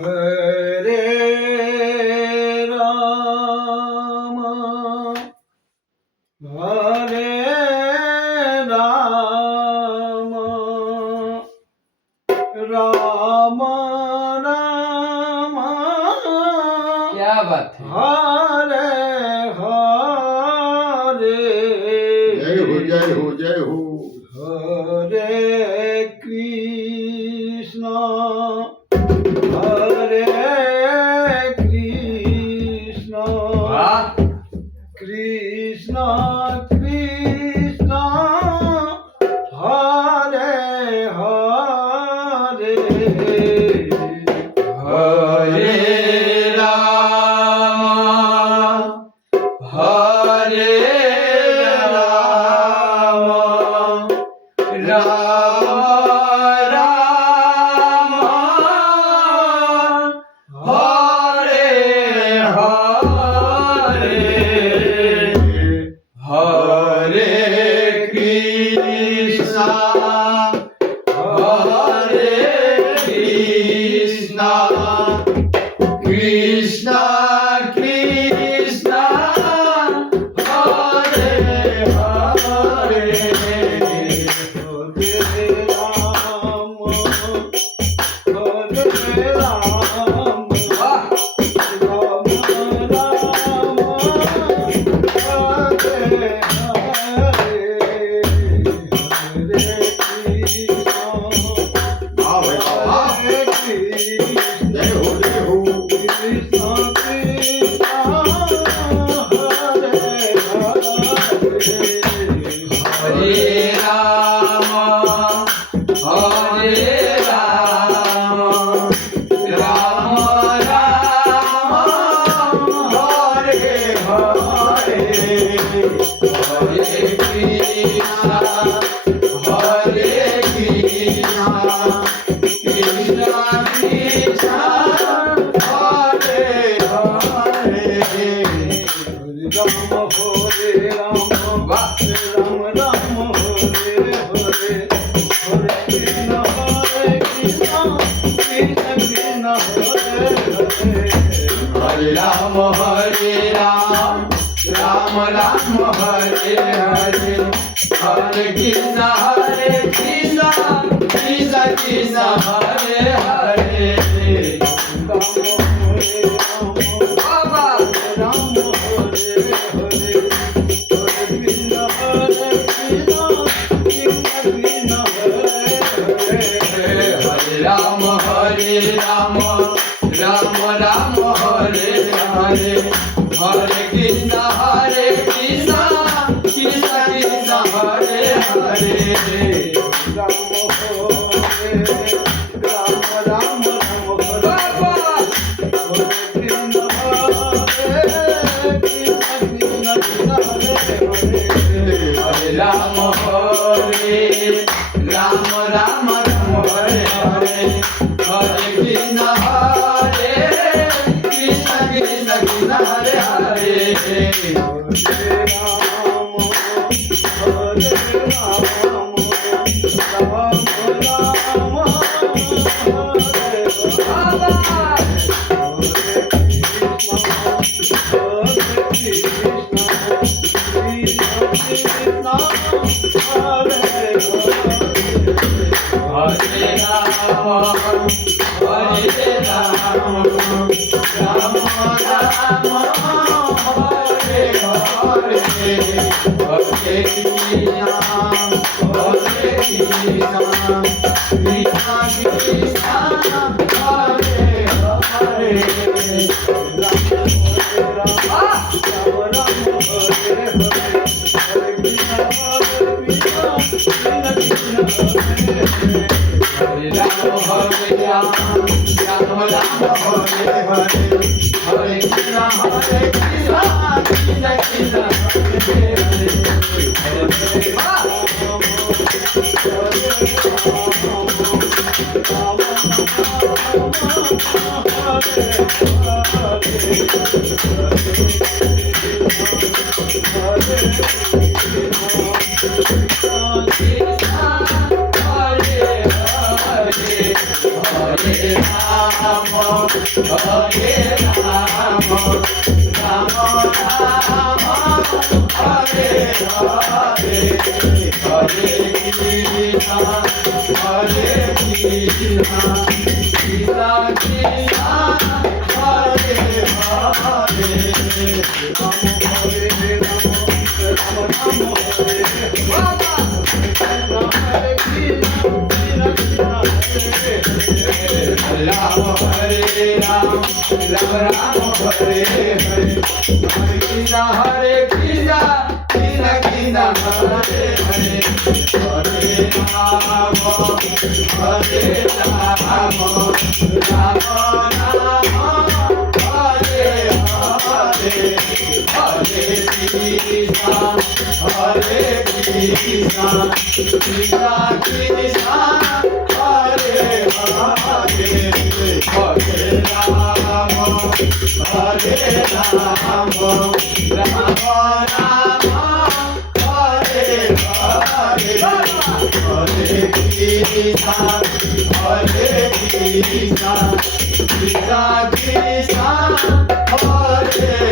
हरे राम हरे राम राम राम क्या बात है। हरे हरे जय हो जय हो। हरे कृष्णा हरे कृष्णा वाह कृष्णा कृष्णा हरे हरे हरे राम हरे राम राम राम हरे हरे हरे कृष्णा हरे कृष्णा कृष्णा कृष्णा हरे हरे जय हो जय हो। हरे राम हरे राम राम राम हरे हरे हरे कृष्णा हरे कृष्णा कृष्णा कृष्णा हरे हरे वाह हरे राम राम राम हरे हरे हरे कृष्णा कृष्णा कृष्णा हरे हरे बाबा हरे राम राम राम हरे हरे हरे कृष्णा कृष्णा कृष्णा हरे हरे बाबा हरे राम राम राम हरे हरे हरे कृष्णा कृष्णा कृष्णा हरे हरे हरे राम हरे Ram Ram Ram Hare Hare Hare Krishna Krishna Krishna Hare Hare Hare Ram Hare Hare Hare Krishna Krishna Krishna Hare Hare Hare Hare Rama, Rama Rama, Hare Hare, Hare Krishna, Hare Krishna, Krishna Krishna, Hare Hare. Ram Hare Ram, Ram Ram Hare Hare, Hare Krishna, Hare Krishna, Krishna Krishna, Hare Hare, Hare Ram, Hare Ram, Ram Ram, Hare Hare, Hare Krishna, Hare Krishna, Krishna Krishna, Hare Hare, Hare Rama, Hare Rama, Rama Rama, Hare Hare, Hare Krishna, Hare Krishna, Krishna Krishna, Hare